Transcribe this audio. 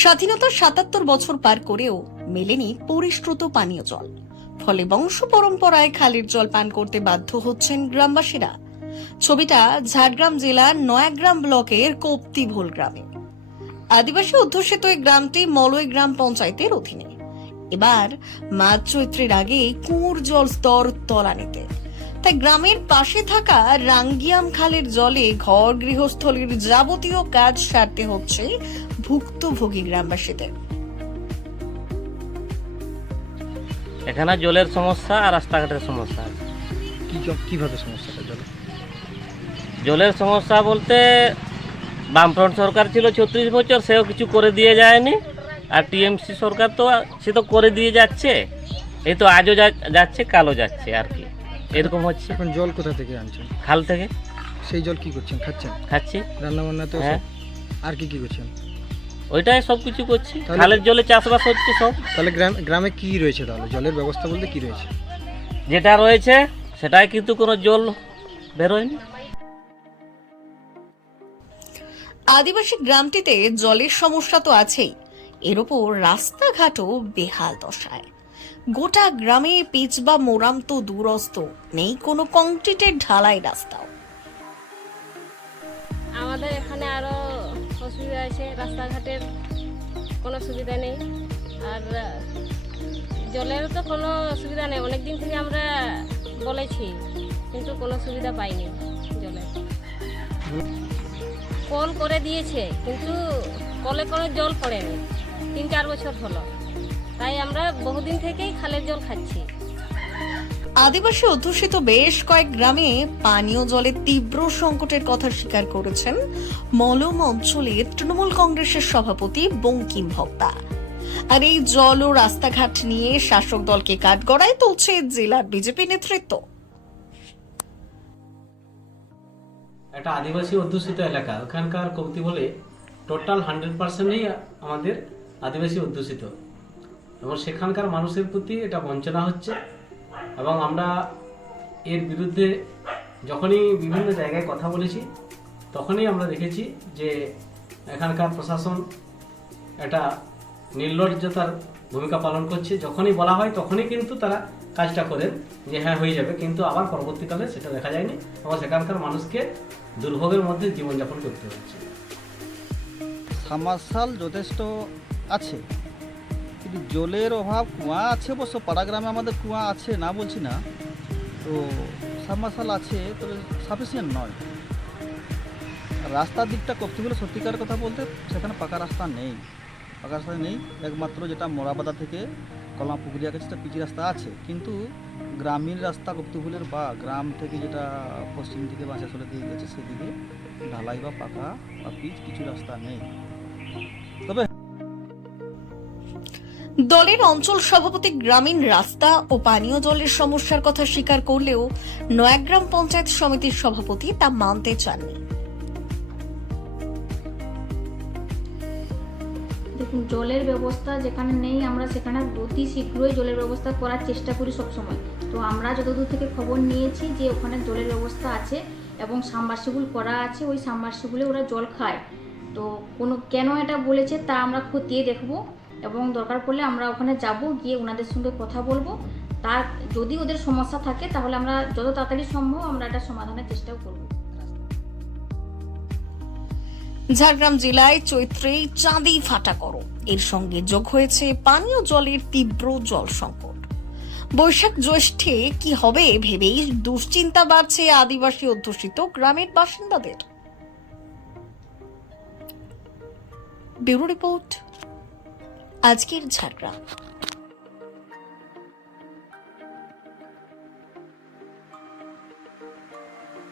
স্বাধীনতার ৭৭ বছর পার করেও মেলেনি পরিশ্রুত পানীয় জল। ফলে বংশ পরম্পরায় খালের জল পান করতে বাধ্য হচ্ছেন গ্রামবাসীরা। ছবিটা ঝাড়গ্রাম জেলার নয়াগ্রাম ব্লকের কপ্তিভোল গ্রামে। আদিবাসী অধ্যুষিত এই গ্রামটি মলয় গ্রাম পঞ্চায়েতের অধীনে। এবার মাঘ চৈত্রের আগে কুয়োর জল স্তর তলানিতে, তাই গ্রামের পাশে থাকা রাঙ্গিয়াম খালের জলে ঘর গৃহস্থলীর যাবতীয় কাজ সারতে হচ্ছে ভুক্তভোগী গ্রামবাসীদের। এখানে জলের সমস্যা আর রাস্তাঘাটের সমস্যা আছে। কিভাবে সমস্যাটা জলের সমস্যা বলতে বামফ্রন্ট সরকার ছিল ৩৬ বছর, সেও কিছু করে দিয়ে যায়নি। আর টিএমসি সরকার তো সে তো করে দিয়ে যাচ্ছে, এই তো আজও যাচ্ছে কালও যাচ্ছে আর কি, এরকম হচ্ছে। এখন জল কোথা থেকে আনছেন? খাল থেকে। সেই জল কি করছেন? খাচ্ছি। রান্না বান্না তো হ্যাঁ। আর কি করছেন? ওইটাই সব কিছু করছি, তাহলে- খালের জলে চাষবাস হচ্ছে সব। তাহলে গ্রামে কি রয়েছে? তাহলে জলের ব্যবস্থা বলতে কি রয়েছে? যেটা রয়েছে সেটাই, কিন্তু কোনো জল বেরোয়নি। আদিবাসী গ্রামটিতে জলের সমস্যা তো আছেই, এর উপর রাস্তাঘাটও বেহাল দশায়। গোটা গ্রামে পিচ বা মোরাম তো দূরস্থ, নেই কোনো কংক্রিটের ঢালাই রাস্তাও। আমাদের এখানে আরো অসুবিধা আছে, রাস্তাঘাটের কোনো সুবিধা নেই, আর জলের তো কোনো সুবিধা নেই। অনেক দিন থেকে আমরা বলেছি, কিন্তু কোনো সুবিধা পাইনি জলের। কল করে দিয়েছে, কিন্তু কলে কোনো জল পড়েনি, ৩-৪ বছর হলো। তাই আমরা বহুদিন থেকেই খালের জল খাচ্ছি। আদিবাসী অধ্যুষিত বেশ কয়েক গ্রামে পানীয় জলের তীব্র সংকটের কথা স্বীকার করেছেন মলম অঞ্চলের তৃণমূল কংগ্রেসের সভাপতি বঙ্কিম ভক্তা। আর এই জল ও রাস্তাঘাট নিয়ে শাসক দলকে কাঠগড়ায় তুলছে জেলার বিজেপি নেতৃত্ব। একটা আদিবাসী অধ্যুষিত এলাকা, ওখানকার কমতি বলে টোটাল 100%ই আমাদের আদিবাসী অধ্যুষিত, এবং সেখানকার মানুষের প্রতি এটা বঞ্চনা হচ্ছে। এবং আমরা এর বিরুদ্ধে যখনই বিভিন্ন জায়গায় কথা বলেছি, তখনই আমরা দেখেছি যে এখানকার প্রশাসন একটা নির্লজ্জতার ভূমিকা পালন করছে। যখনই বলা হয় তখনই কিন্তু তারা কাজটা করেন যে হ্যাঁ হয়ে যাবে, কিন্তু আবার পরবর্তীকালে সেটা দেখা যায়নি, এবং সেখানকার মানুষকে দুর্ভোগের মধ্যে জীবনযাপন করতে হচ্ছে। সাবমার্শাল যথেষ্ট আছে, কিন্তু জলের অভাব। কুয়া আছে অবশ্য, পাড়া গ্রামে আমাদের কুয়া আছে, না বলছি না, তো সাবমার্শাল আছে, তবে সাফিসিয়েন্ট নয়। রাস্তার দিকটা কপ্তিভোলে সত্যিকার কথা বলতে সেখানে পাকা রাস্তা নেই, একমাত্র যেটা মোরাবাদা থেকে কলাম পুকুরিয়া কাছে সেটা পিচি রাস্তা আছে, কিন্তু গ্রামীণ রাস্তা কপ্তিভোলের বা গ্রাম থেকে যেটা পশ্চিম দিকে বা শেষের দিকে গেছে সেদিকে ঢালাই বা পাকা বা পিচ কিছু রাস্তা নেই। তবে দলের অঞ্চল সভাপতি গ্রামীণ রাস্তা ও পানীয় জলের সমস্যার কথা স্বীকার করলেও নয়াগ্রাম পঞ্চায়েত সমিতির সভাপতি তা মানতে চাননি। দেখুন, জলের ব্যবস্থা যেখানে নেই আমরা সেখানে অতি শীঘ্রই জলের ব্যবস্থা করার চেষ্টা করি সবসময়। তো আমরা যতদূর থেকে খবর নিয়েছি যে ওখানে জলের ব্যবস্থা আছে এবং সাবমার্সিবল করা আছে, ওই সাবমার্সিবলে ওরা জল খায়। তো কেন এটা বলেছে তা আমরা খতিয়ে দেখব, এবং দরকার পড়লে আমরা ওখানে যাব, গিয়ে ওনাদের সঙ্গে কথা বলবো। তার যদি ওদের সমস্যা থাকে তাহলে আমরা যত তাড়াতাড়ি সম্ভব আমরা এটা সমাধানের চেষ্টাও করব। ঝাড়গ্রাম জেলায় চৈত্রেই চাঁদি ফাটা করো, এর সঙ্গে যোগ হয়েছে পানীয় জলের তীব্র জল সংকট। বৈশাখ জ্যৈষ্ঠে কি হবে ভেবেই দুশ্চিন্তা বাড়ছে আদিবাসী অধ্যুষিত গ্রামের বাসিন্দাদের। ব্যুরো রিপোর্ট, আজকের ঝাড়গ্রাম।